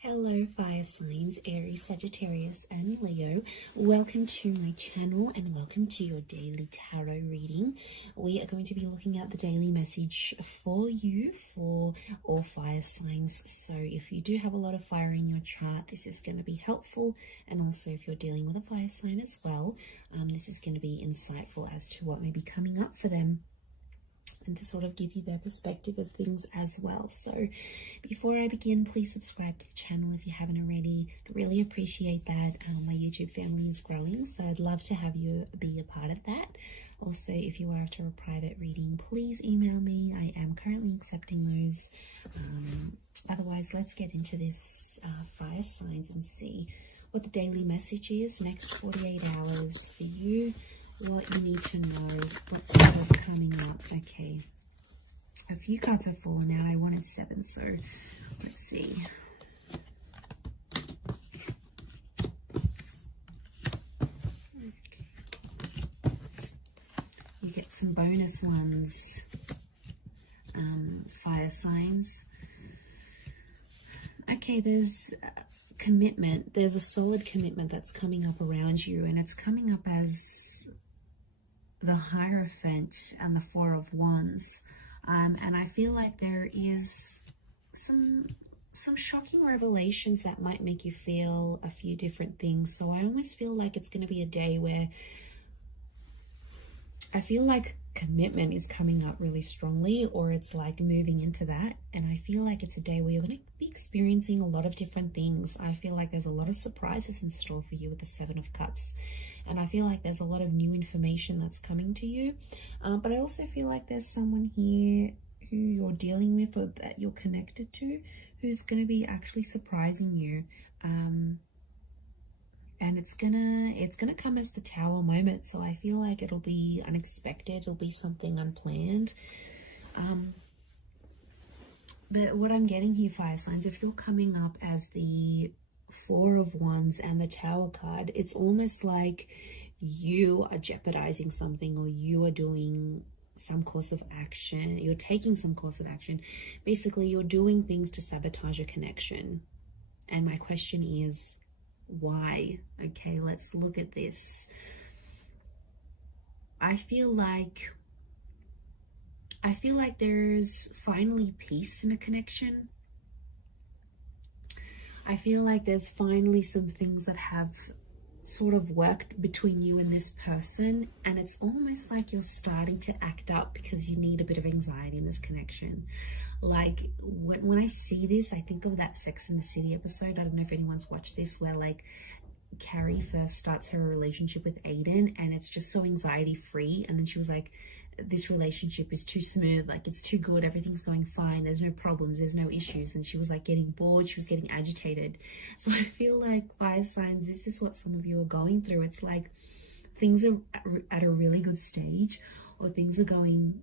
Hello fire signs, Aries, Sagittarius and Leo. Welcome to my channel and welcome to your daily tarot reading. We are going to be looking at the daily message for you for all fire signs. So if you do have a lot of fire in your chart, this is going to be helpful. And also if you're dealing with a fire sign as well, this is going to be insightful as to what may be coming up for them, and to sort of give you their perspective of things as well. So before I begin, please subscribe to the channel if you haven't already. I really appreciate that. My YouTube family is growing, so I'd love to have you be a part of that. Also, if you are after a private reading, please email me. I am currently accepting those. Otherwise, let's get into this fire signs and see what the daily message is next 48 hours for you. What you need to know, what's sort of coming up. Okay, a few cards have fallen out. I wanted 7, so let's see. Okay. You get some bonus ones, fire signs. Okay, there's commitment. There's a solid commitment that's coming up around you, and it's coming up as the Hierophant and the Four of Wands, and I feel like there is some shocking revelations that might make you feel a few different things. So I almost feel like it's going to be a day where I feel like commitment is coming up really strongly, or it's like moving into that, and I feel like it's a day where you're going to be experiencing a lot of different things. I feel like there's a lot of surprises in store for you with the 7 of Cups. And I feel like there's a lot of new information that's coming to you. But I also feel like there's someone here who you're dealing with or that you're connected to who's going to be actually surprising you. And it's gonna come as the Tower moment. So I feel like it'll be unexpected. It'll be something unplanned. But what I'm getting here, fire signs, if you're coming up as the Four of Wands and the Tower card, it's almost like you are jeopardizing something, or you are doing some course of action. You're taking some course of action. Basically, you're doing things to sabotage a connection. And my question is, why? Okay, let's look at this. I feel like there's finally peace in a connection. I feel like there's finally some things that have sort of worked between you and this person, and it's almost like you're starting to act up because you need a bit of anxiety in this connection. Like when I see this, I think of that Sex and the City episode. I don't know if anyone's watched this, where like Carrie first starts her relationship with Aiden, and it's just so anxiety free, and then she was like, this relationship is too smooth, like it's too good, everything's going fine, there's no problems, there's no issues. And she was like getting bored, she was getting agitated. So I feel like, fire signs, this is what some of you are going through. It's like things are at a really good stage, or things are going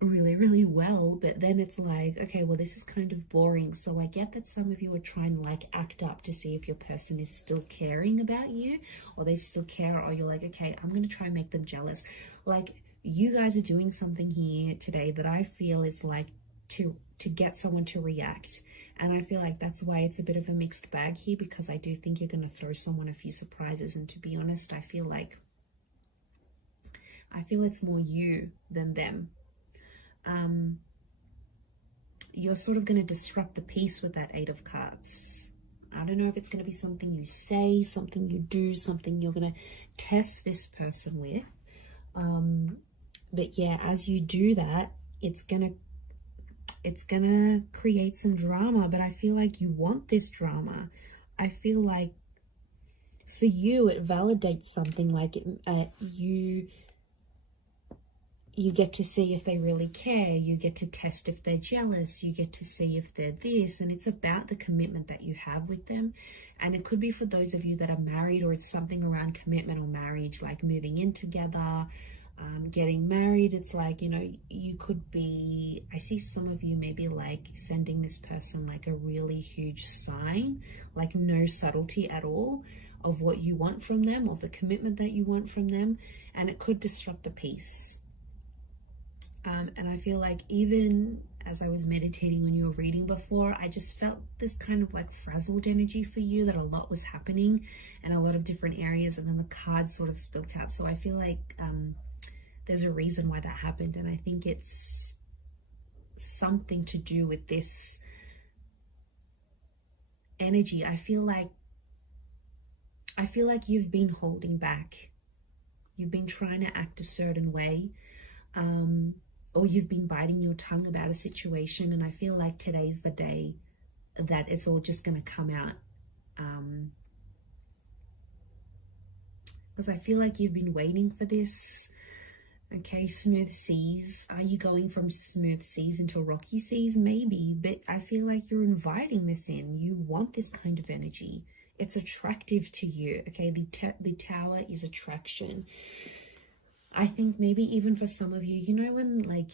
really well, but then it's like, okay, well, this is kind of boring. So I get that some of you are trying to like act up to see if your person is still caring about you, or they still care, or you're like, okay, I'm going to try and make them jealous. Like, you guys are doing something here today that I feel is like to get someone to react. And I feel like that's why it's a bit of a mixed bag here, because I do think you're going to throw someone a few surprises. And to be honest, I feel it's more you than them. You're sort of going to disrupt the peace with that 8 of Cups. I don't know if it's going to be something you say, something you do, something you're going to test this person with. But yeah, as you do that, it's gonna create some drama. But I feel like you want this drama. I feel like for you, it validates something. Like you get to see if they really care. You get to test if they're jealous. You get to see if they're this. And it's about the commitment that you have with them. And it could be for those of you that are married, or it's something around commitment or marriage, like moving in together, getting married. It's like, you know, you could be, I see some of you maybe like sending this person like a really huge sign, like no subtlety at all of what you want from them, of the commitment that you want from them. And it could disrupt the peace. And I feel like even as I was meditating on your reading before, I just felt this kind of like frazzled energy for you, that a lot was happening in a lot of different areas, and then the cards sort of spilt out. So I feel like there's a reason why that happened, and I think it's something to do with this energy. I feel like you've been holding back. You've been trying to act a certain way, or you've been biting your tongue about a situation, and I feel like today's the day that it's all just going to come out. Because I feel like you've been waiting for this. Okay, smooth seas. Are you going from smooth seas into rocky seas? Maybe, but I feel like you're inviting this in. You want this kind of energy. It's attractive to you. Okay, the tower is attraction. I think maybe even for some of you, you know, when like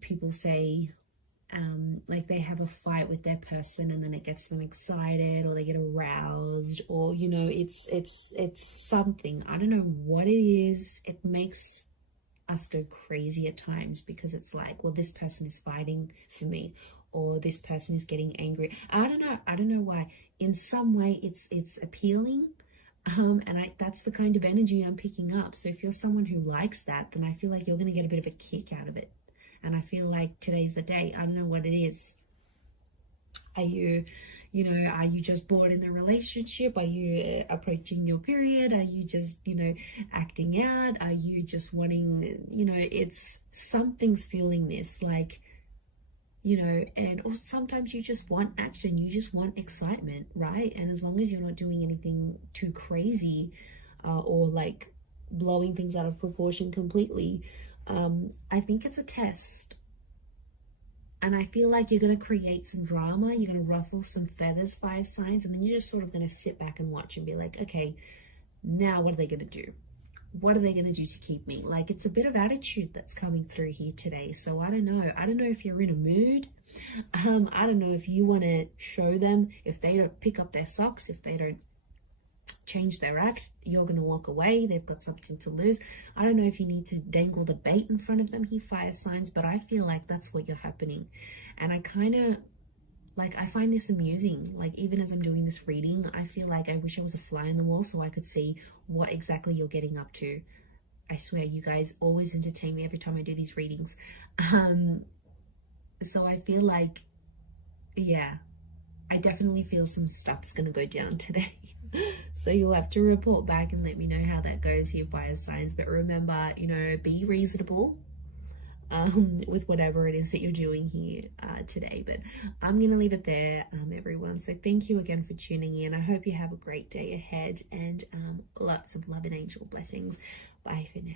people say like they have a fight with their person and then it gets them excited, or they get aroused, or you know, it's something, I don't know what it is, it makes us go crazy at times, because it's like, well, this person is fighting for me, or this person is getting angry. I don't know why. In some way it's appealing, and that's the kind of energy I'm picking up. So if you're someone who likes that, then I feel like you're going to get a bit of a kick out of it. And I feel like today's the day. I don't know what it is. Are you just bored in the relationship? Are you approaching your period? Are you just, acting out? Are you just wanting, it's something's fueling this, like, and or sometimes you just want action, you just want excitement, right? And as long as you're not doing anything too crazy, or like blowing things out of proportion completely, I think it's a test. And I feel like you're going to create some drama, you're going to ruffle some feathers, fire signs, and then you're just sort of going to sit back and watch and be like, okay, now what are they going to do? What are they going to do to keep me? Like, it's a bit of attitude that's coming through here today. So I don't know if you're in a mood. I don't know if you want to show them, if they don't pick up their socks, if they don't change their act, you're going to walk away. They've got something to lose. I don't know if you need to dangle the bait in front of them here, fire signs, but I feel like that's what you're happening. And I kind of like, I find this amusing. Like, even as I'm doing this reading, I feel like I wish I was a fly on the wall so I could see what exactly you're getting up to. I swear, you guys always entertain me every time I do these readings. So I feel like, yeah, I definitely feel some stuff's gonna go down today. So you'll have to report back and let me know how that goes here, fire signs. But remember, be reasonable with whatever it is that you're doing here today. But I'm gonna leave it there, everyone. So thank you again for tuning in. I hope you have a great day ahead, and lots of love and angel blessings. Bye for now.